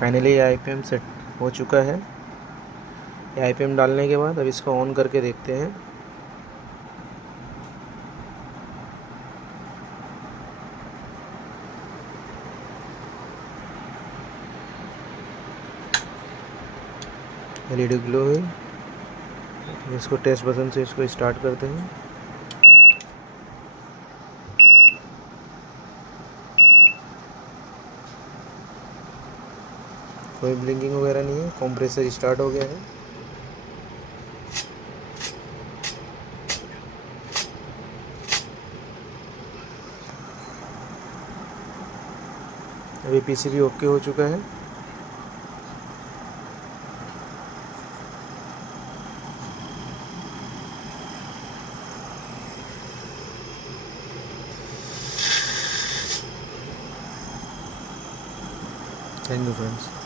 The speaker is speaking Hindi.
फाइनली ये आईपीएम सेट हो चुका है। ये आईपीएम डालने के बाद अब इसको ऑन करके देखते हैं। एलईडी ग्लो है। इसको टेस्ट बटन से इसको स्टार्ट करते हैं। कोई ब्लिंकिंग वगैरह नहीं है। कंप्रेसर स्टार्ट हो गया है। अभी पीसीबी ओके हो चुका है। Thank you friends.